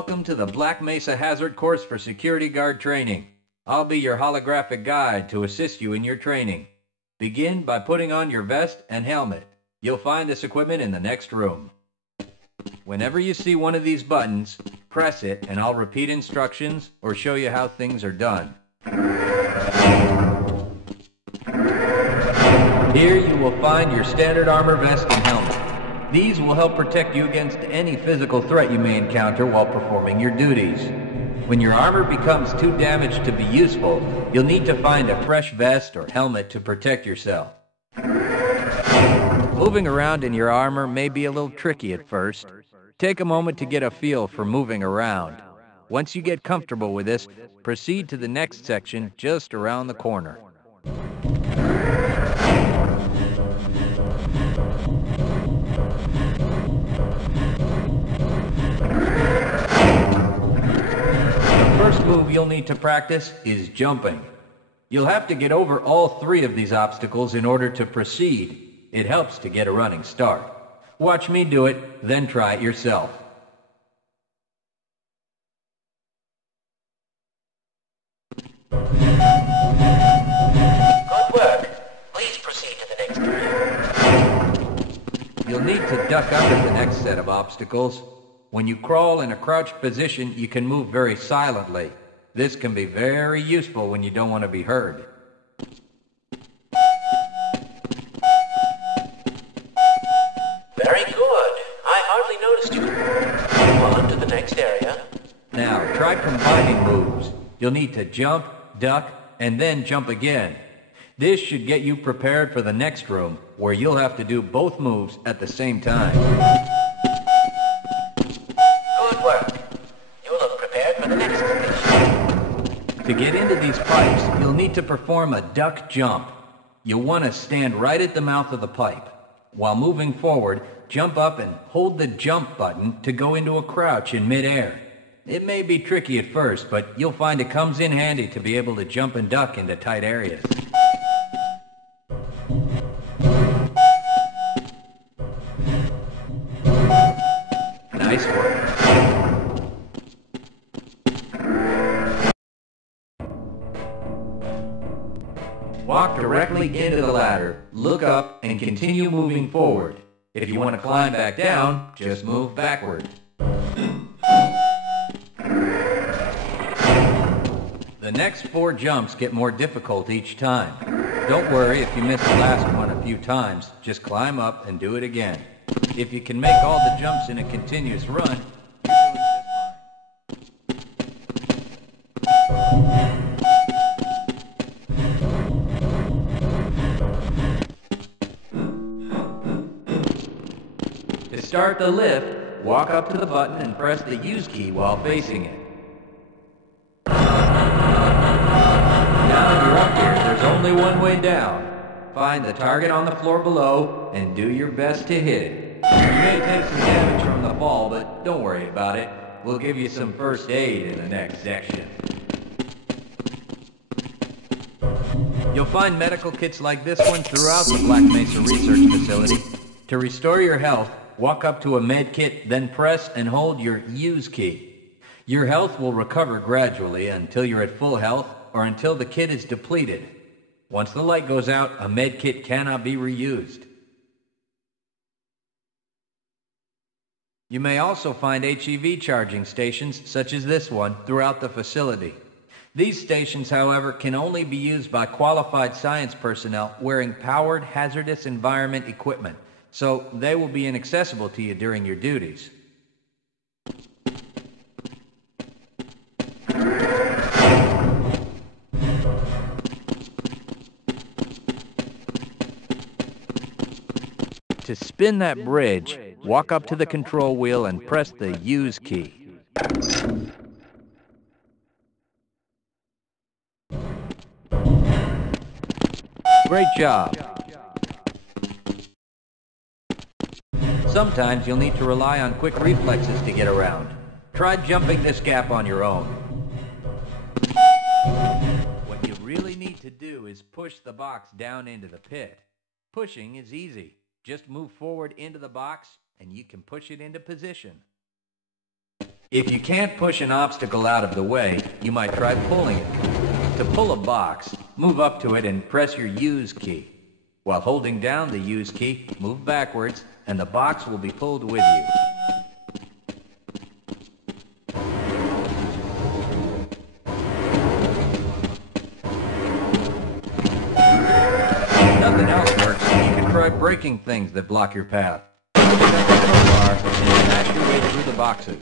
Welcome to the Black Mesa Hazard Course for Security Guard Training. I'll be your holographic guide to assist you in your training. Begin by putting on your vest and helmet. You'll find this equipment in the next room. Whenever you see one of these buttons, press it and I'll repeat instructions or show you how things are done. Here you will find your standard armor vest and helmet. These will help protect you against any physical threat you may encounter while performing your duties. When your armor becomes too damaged to be useful, you'll need to find a fresh vest or helmet to protect yourself. Moving around in your armor may be a little tricky at first. Take a moment to get a feel for moving around. Once you get comfortable with this, proceed to the next section just around the corner. The first move you'll need to practice is jumping. You'll have to get over all three of these obstacles in order to proceed. It helps to get a running start. Watch me do it, then try it yourself. Good work. Please proceed to the next area. You'll need to duck under the next set of obstacles. When you crawl in a crouched position, you can move very silently. This can be very useful when you don't want to be heard. Very good. I hardly noticed you. On to the next area. Now, try combining moves. You'll need to jump, duck, and then jump again. This should get you prepared for the next room, where you'll have to do both moves at the same time. Good work. You look prepared for the next station. To get into these pipes, you'll need to perform a duck jump. You'll want to stand right at the mouth of the pipe. While moving forward, jump up and hold the jump button to go into a crouch in midair. It may be tricky at first, but you'll find it comes in handy to be able to jump and duck into tight areas. Nice work. Walk directly into the ladder, look up, and continue moving forward. If you want to climb back down, just move backward. The next 4 jumps get more difficult each time. Don't worry if you miss the last one a few times, just climb up and do it again. If you can make all the jumps in a continuous run, you're doing just fine. To start the lift, walk up to the button and press the use key while facing it. Now you're up here, there's only one way down. Find the target on the floor below and do your best to hit it. You may take some damage from the fall, but don't worry about it. We'll give you some first aid in the next section. You'll find medical kits like this one throughout the Black Mesa Research Facility. To restore your health, walk up to a med kit, then press and hold your use key. Your health will recover gradually until you're at full health or until the kit is depleted. Once the light goes out, a med kit cannot be reused. You may also find HEV charging stations, such as this one, throughout the facility. These stations, however, can only be used by qualified science personnel wearing powered hazardous environment equipment, so they will be inaccessible to you during your duties. To spin that bridge, walk up to the control wheel and press the use key. Great job. Sometimes you'll need to rely on quick reflexes to get around. Try jumping this gap on your own. What you really need to do is push the box down into the pit. Pushing is easy. Just move forward into the box and you can push it into position. If you can't push an obstacle out of the way, you might try pulling it. To pull a box, move up to it and press your use key. While holding down the use key, move backwards, and the box will be pulled with you. If nothing else works, you can try breaking things that block your path. Pick up the crowbar and smash your way through the boxes.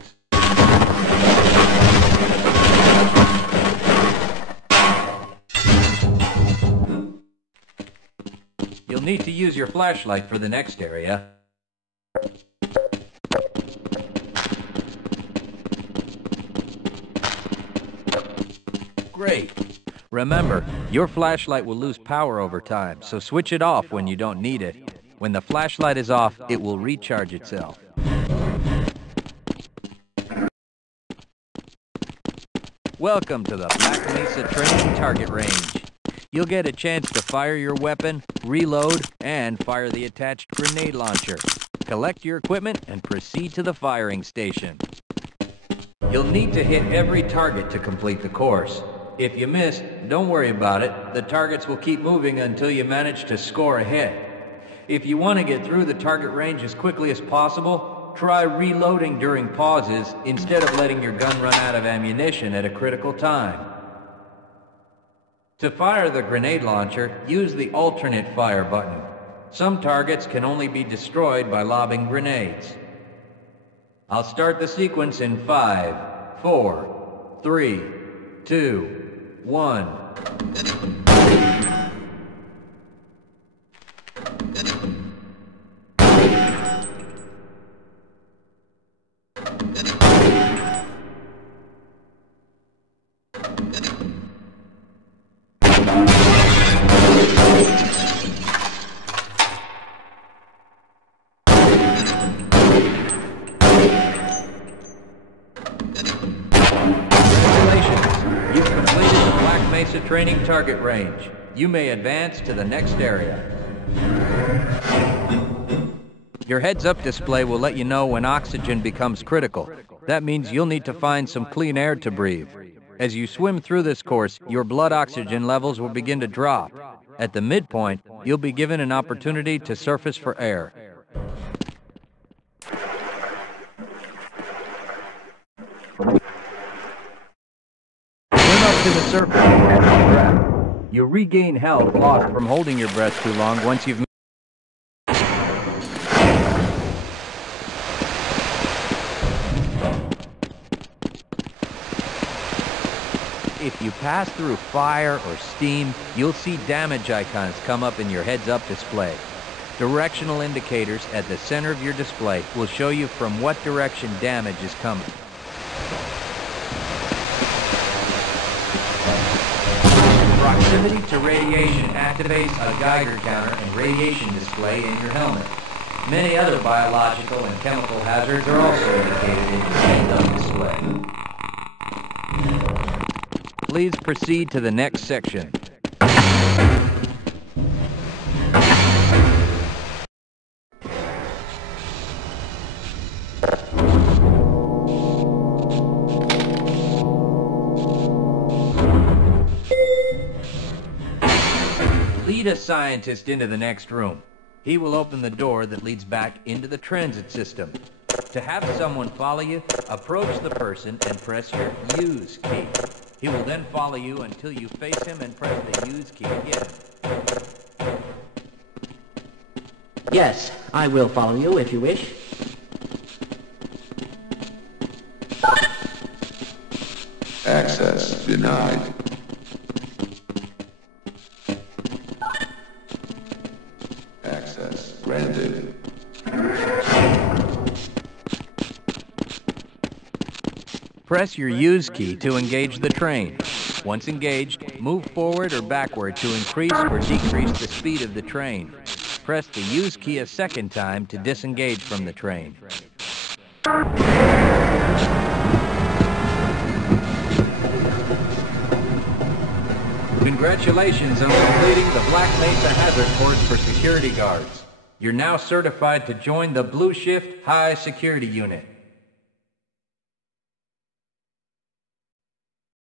You'll need to use your flashlight for the next area. Great! Remember, your flashlight will lose power over time, so switch it off when you don't need it. When the flashlight is off, it will recharge itself. Welcome to the Black Mesa Training Target Range. You'll get a chance to fire your weapon, reload, and fire the attached grenade launcher. Collect your equipment and proceed to the firing station. You'll need to hit every target to complete the course. If you miss, don't worry about it. The targets will keep moving until you manage to score a hit. If you want to get through the target range as quickly as possible, try reloading during pauses instead of letting your gun run out of ammunition at a critical time. To fire the grenade launcher, use the alternate fire button. Some targets can only be destroyed by lobbing grenades. I'll start the sequence in 5, 4, 3, 2, 1. Mesa Training Target Range. You may advance to the next area. Your heads-up display will let you know when oxygen becomes critical. That means you'll need to find some clean air to breathe. As you swim through this course, your blood oxygen levels will begin to drop. At the midpoint, you'll be given an opportunity to surface for air. To the surface and catch your breath. You regain health lost from holding your breath too long once you've... If you pass through fire or steam, you'll see damage icons come up in your heads-up display. Directional indicators at the center of your display will show you from what direction damage is coming. Proximity to radiation activates a Geiger counter and radiation display in your helmet. Many other biological and chemical hazards are also indicated in your heads-up display. Please proceed to the next section. Lead a scientist into the next room. He will open the door that leads back into the transit system. To have someone follow you, approach the person and press your use key. He will then follow you until you face him and press the use key again. Yes, I will follow you if you wish. Access denied. Access granted. Press your use key to engage the train. Once engaged, move forward or backward to increase or decrease the speed of the train. Press the use key a second time to disengage from the train. Congratulations on completing the Black Mesa Hazard Course for security guards. You're now certified to join the Blue Shift High Security Unit.